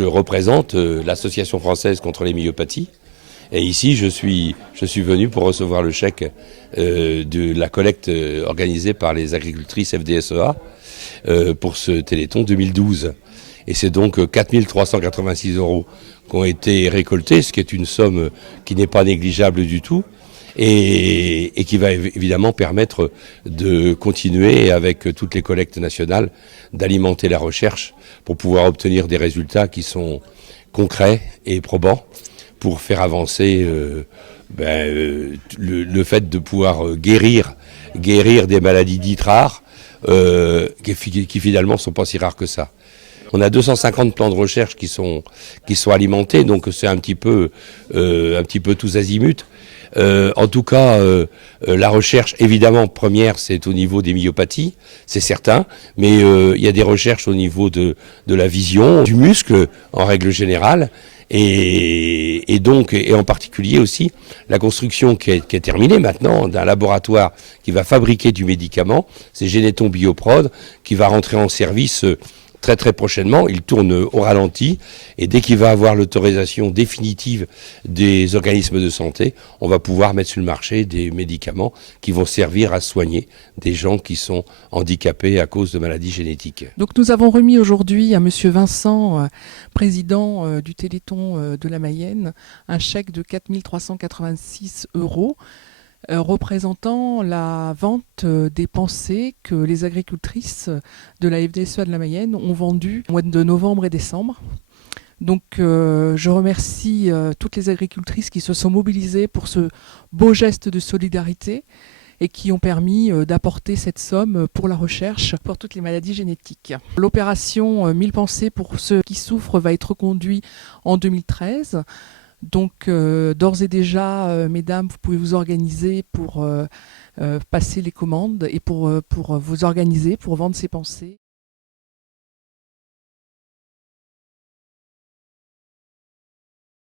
je représente l'Association française contre les myopathies. Et ici, je suis venu pour recevoir le chèque de la collecte organisée par les agricultrices FDSEA pour ce Téléthon 2012. Et c'est donc 4 386 € qui ont été récoltés, ce qui est une somme qui n'est pas négligeable du tout. Et qui va évidemment permettre de continuer avec toutes les collectes nationales, d'alimenter la recherche pour pouvoir obtenir des résultats qui sont concrets et probants pour faire avancer le fait de pouvoir guérir des maladies dites rares qui finalement ne sont pas si rares que ça. On a 250 plans de recherche qui sont alimentés, donc c'est un petit peu tous azimuts. En tout cas, la recherche, évidemment, première, c'est au niveau des myopathies, c'est certain, mais il y a des recherches au niveau de la vision, du muscle, en règle générale, et en particulier aussi la construction qui est terminée maintenant d'un laboratoire qui va fabriquer du médicament, c'est Généton Bioprod, qui va rentrer en service très très prochainement. Il tourne au ralenti et dès qu'il va avoir l'autorisation définitive des organismes de santé, on va pouvoir mettre sur le marché des médicaments qui vont servir à soigner des gens qui sont handicapés à cause de maladies génétiques. Donc nous avons remis aujourd'hui à Monsieur Vincent, président du Téléthon de la Mayenne, un chèque de 4 386 €. Représentant la vente des pensées que les agricultrices de la FDSEA de la Mayenne ont vendues au mois de novembre et décembre. Donc je remercie toutes les agricultrices qui se sont mobilisées pour ce beau geste de solidarité et qui ont permis d'apporter cette somme pour la recherche pour toutes les maladies génétiques. L'opération 1000 pensées pour ceux qui souffrent va être conduite en 2013. Donc d'ores et déjà, mesdames, vous pouvez vous organiser pour passer les commandes et pour vous organiser pour vendre ces pensées.